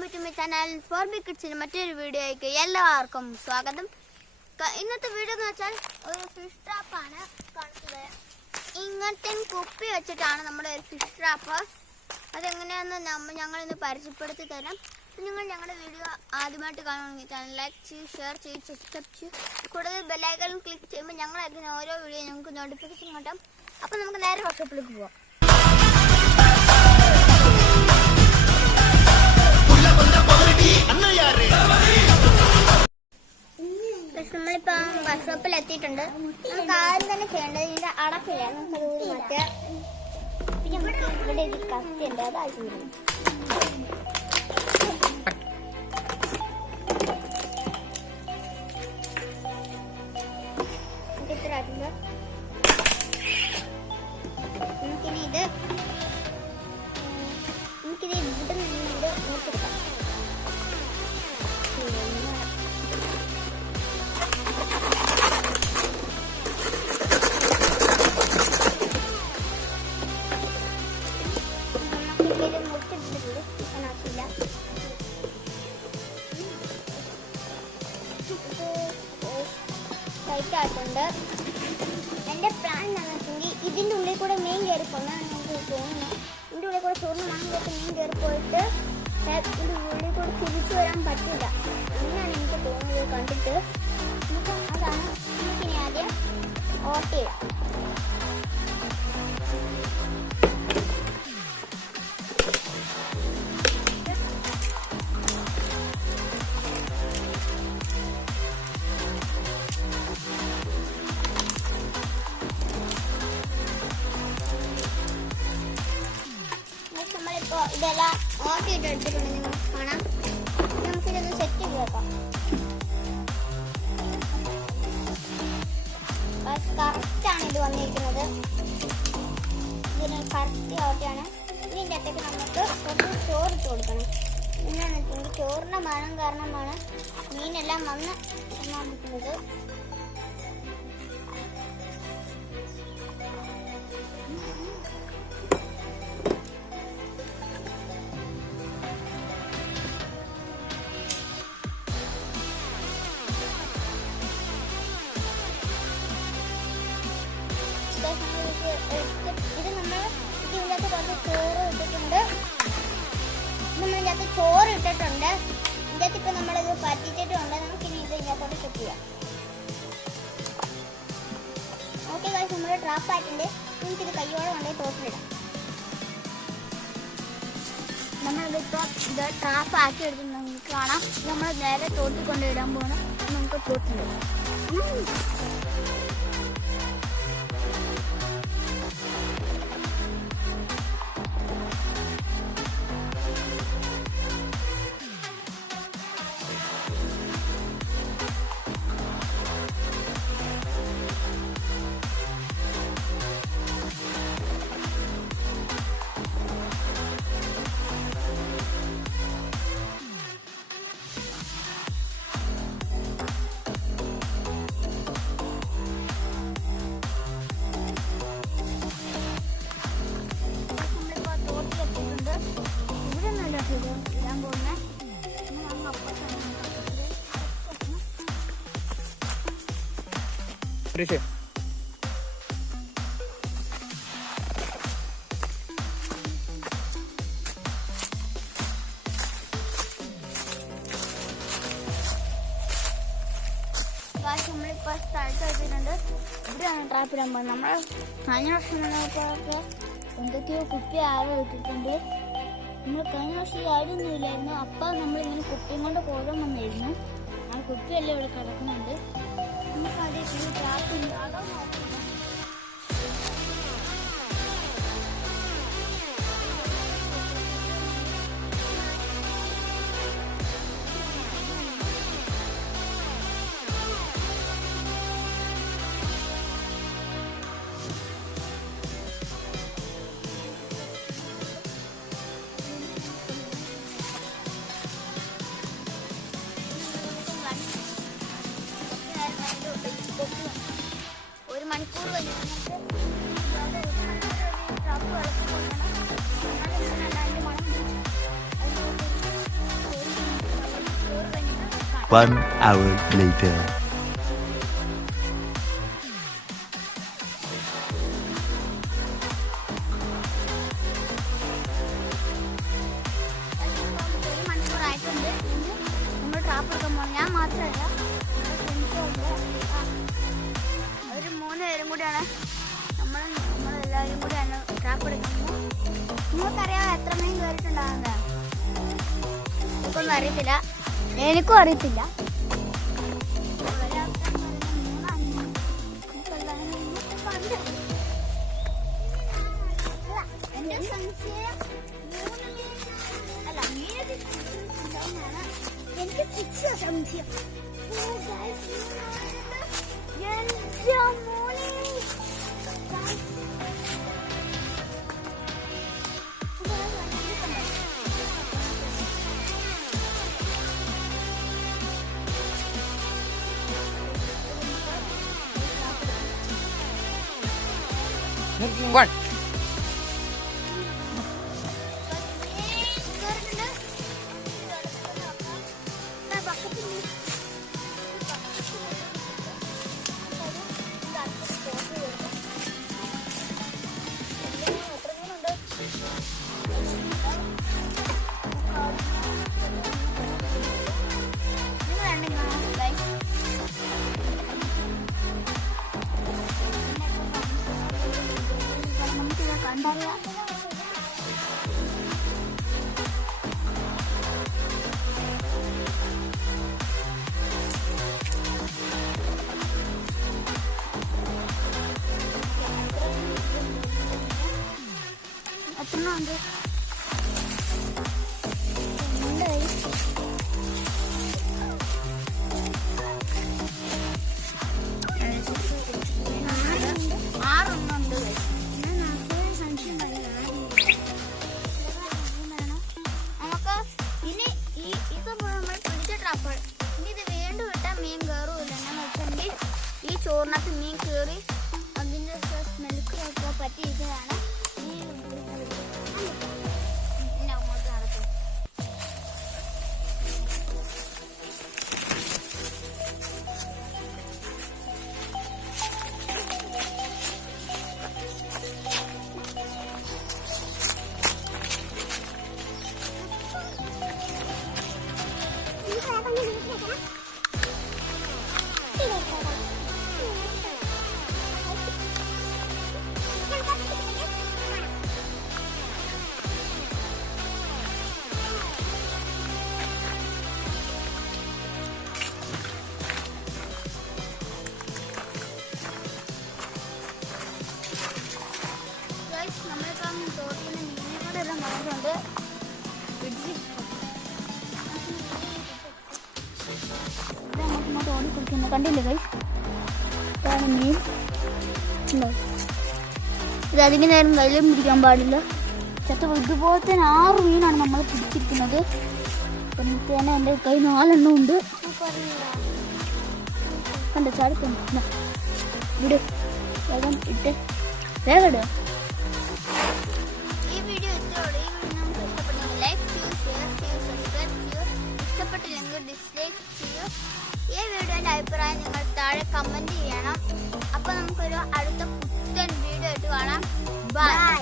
To my channel for B കിഡ്സിന് മറ്റൊരു വീഡിയോയ്ക്ക് എല്ലാവർക്കും സ്വാഗതം. ഇന്നത്തെ വീഡിയോ എന്ന് വെച്ചാൽ ഒരു ഫിഷ് ട്രാപ്പാണ് കാണിച്ചത്. ഇങ്ങനത്തെ കുപ്പി വെച്ചിട്ടാണ് നമ്മുടെ ഒരു ഫിഷ് ട്രാപ്പ്. അതെങ്ങനെയാണെന്ന് ഞങ്ങളിന്ന് പരിചയപ്പെടുത്തി തരാം. നിങ്ങൾ ഞങ്ങളുടെ വീഡിയോ ആദ്യമായിട്ട് കാണുകയാണെങ്കിൽ ചാനൽ ലൈക്ക് ചെയ്ത് ഷെയർ ചെയ്ത് സബ്സ്ക്രൈബ് ചെയ്ത് കൂടുതൽ ബെല്ലൈക്കൺ ക്ലിക്ക് ചെയ്യുമ്പോൾ ഞങ്ങൾ അയക്കുന്ന ഓരോ വീഡിയോ ഞങ്ങൾക്ക് നോട്ടിഫിക്കേഷൻ കിട്ടും. അപ്പോൾ നമുക്ക് നേരെ വർക്ക്ഷോപ്പിലേക്ക് പോവാം. നമ്മളിപ്പോ വർക്ക്ഷോപ്പിൽ എത്തിയിട്ടുണ്ട്. നമുക്ക് ആദ്യം തന്നെ ചെയ്യേണ്ടത് ഇതിന്റെ അടപ്പില്ല, നമുക്കത് മാറ്റാം. പിന്നെ നമുക്ക് ഇവിടെ ഒരു കത്തി ഉണ്ട്, അത് ആവശ്യം ഇത്ര ആക്കുമ്പോ നമുക്കിനി ഇവിടെ നിന്ന് നോക്കിയെടുക്കാം. ായിട്ടുണ്ട്. എൻ്റെ പ്ലാൻ എന്താണെന്ന് വെച്ചെങ്കിൽ ഇതിൻ്റെ ഉള്ളിൽ കൂടെ മീൻ കയറി പോകണമെന്ന് എനിക്ക് തോന്നുന്നു. ഇതിൻ്റെ ഉള്ളിൽ കൂടെ ചോറിന് മണ്ണിലേക്ക് മീൻ കയറി പോയിട്ട് ഇതിൻ്റെ ഉള്ളിൽ കൂടെ തിരിച്ചു വരാൻ പറ്റില്ല. അങ്ങനെയാണ് എനിക്ക് തോന്നുന്നത് കണ്ടിട്ട്. അതാണ് നമുക്കിനി ആദ്യം ഓട്ടിയിടാം. ഇതെല്ലാം ഓട്ടിയിട്ട് എടുത്തിട്ടുണ്ട്, നിങ്ങൾക്ക് കാണാം. നമുക്കിതൊന്ന് സെറ്റ് ചെയ്ത് വെക്കാം. കറക്റ്റാണ് ഇത് വന്നിരിക്കുന്നത്. ഇതിന് കറക്റ്റ് ഓട്ടിയാണ്. ഇതിൻ്റെ അകത്തേക്ക് നമുക്ക് കുറച്ച് ചോറിട്ട് കൊടുക്കണം. എന്നാന്ന് വെച്ചെങ്കിൽ ചോറിൻ്റെ മണം കാരണമാണ് മീനെല്ലാം വന്ന് നിൽക്കുന്നത്. ഇത് നമ്മൾ ഇതിൻ്റെ അകത്ത് കുറച്ച് ചോറ് ഇട്ടിട്ടുണ്ട്. നമ്മളിതിൻ്റെ അകത്ത് ചോറ് ഇട്ടിട്ടുണ്ട്. ഇതിൻ്റെ അകത്ത് ഇപ്പം നമ്മളിത് പറ്റിച്ചിട്ടുണ്ട്. നമുക്കിനി ഇത് ഇതിനകത്തോട്ട് സെറ്റ് ചെയ്യാം. ഓക്കെ ഗൈസ്, നമ്മുടെ ട്രാപ്പ് ആയിട്ടുണ്ട്. നമുക്കിത് കയ്യോടെ കൊണ്ടുപോയി തോട്ടിലിടാം. നമ്മളിതിപ്പോൾ ഇത് ട്രാപ്പ് ആക്കി എടുത്തിട്ട് നമുക്ക് കാണാം. നമ്മൾ നേരെ തോട്ടിൽ കൊണ്ടുപോയിടാൻ പോകണം. നമുക്ക് തോട്ടിലിടാം. നമ്മളിപ്പോൾ സ്ഥലത്ത് വെച്ചിട്ടുണ്ട്. ഇവിടെയാണ് ട്രാപ്പിടാൻ പോകുന്നത്. നമ്മൾ കഴിഞ്ഞ വർഷം വന്നപ്പോഴൊക്കെ എന്തൊക്കെയോ കുപ്പി ആരോ ഇട്ടിട്ടുണ്ട്. നമ്മൾ കഴിഞ്ഞ വർഷം ആരൊന്നും ഇല്ലായിരുന്നു. അപ്പം നമ്മളിങ്ങനെ കുപ്പിയും കൊണ്ട് പോകാൻ വന്നിരുന്നു. ആ കുപ്പിയെല്ലാം ഇവിടെ കിടക്കുന്നുണ്ട്. നമുക്ക് ആദ്യം ഈ ട്രാപ്പ് ഉണ്ടാകാൻ നോക്കാം. ഒരു മണിക്കൂർ കഴിഞ്ഞിട്ട് ട്രാപ്പ് വെള്ളത്തിൽ കൊണ്ടുവരണം. 1 hour later. ഒരു മണിക്കൂറായിട്ടുണ്ട്. നമ്മൾ ട്രാപ്പ് എടുക്കാൻ പോകും. ഞാൻ മാത്രമല്ല, ഒരു 3 പേരും കൂടിയാണ് നമ്മളെല്ലാവരും കൂടിയാണ് ട്രാപ്പ് എടുക്കുന്നത്. നിങ്ങൾക്കറിയാമോ എത്ര മീൻ കയറിയിട്ടുണ്ടാകുന്നത്? എനിക്കൊന്നും അറിയത്തില്ല. എനിക്കും അറിയത്തില്ല. എന്റെ സംശയം എനിക്ക് 6 സംശയം. One. എത്രണ്ണമുണ്ട്? നമുക്ക് ഇനി ഇത് നമ്മൾ പിടിച്ച ട്രാപ്പ് ഇനി ഇത് വീണ്ടും വിട്ടാൽ മീൻ കയറൂല. എന്നാന്ന് വെച്ചിട്ടുണ്ടെങ്കിൽ ഈ ചോറിനകത്ത് മീൻ കയറി അതിൻ്റെ സ്മെൽക്കൊക്കെ പറ്റിയിരിക്കുന്നതാണ്. നമ്മളിപ്പം തോട്ടിൽ മീനുകളെല്ലാം വാങ്ങിയിട്ടുണ്ട്. ഇങ്ങോട്ട് ഓടിക്കൊടുക്കുന്നു. കണ്ടില്ലേ ഗൈസ്? ഇതാണ് മീൻ. ഇത് അധികം നേരം കയ്യിലും പിടിക്കാൻ പാടില്ല. ഇതുപോലത്തെ 6 മീനാണ് നമ്മൾ പിടിച്ചിരിക്കുന്നത്. തന്നെ എൻ്റെ കൈ 4 എണ്ണം ഉണ്ട്. കണ്ട ചാടിക്കൊണ്ട് ഇവിടെ വേഗം ഇട്ട് വേഗം ഇടുക. ഈ വീഡിയോ ഇത്രയോടെ. ഈ വീഡിയോ നമുക്ക് ഇഷ്ടപ്പെട്ടെങ്കിൽ ലൈക്ക് ചെയ്യൂ, ഷെയർ ചെയ്യൂ, സബ്സ്ക്രൈബ് ചെയ്യൂ. ഇഷ്ടപ്പെട്ടില്ലെങ്കിൽ ഡിസ്ലൈക്ക് ചെയ്യൂ. ഈ വീഡിയോൻ്റെ അഭിപ്രായം നിങ്ങൾ താഴെ കമൻറ്റ് ചെയ്യണം. അപ്പോൾ നമുക്കൊരു അടുത്ത പുത്തൻ വീഡിയോ ആയിട്ട് കാണാം. ബൈ.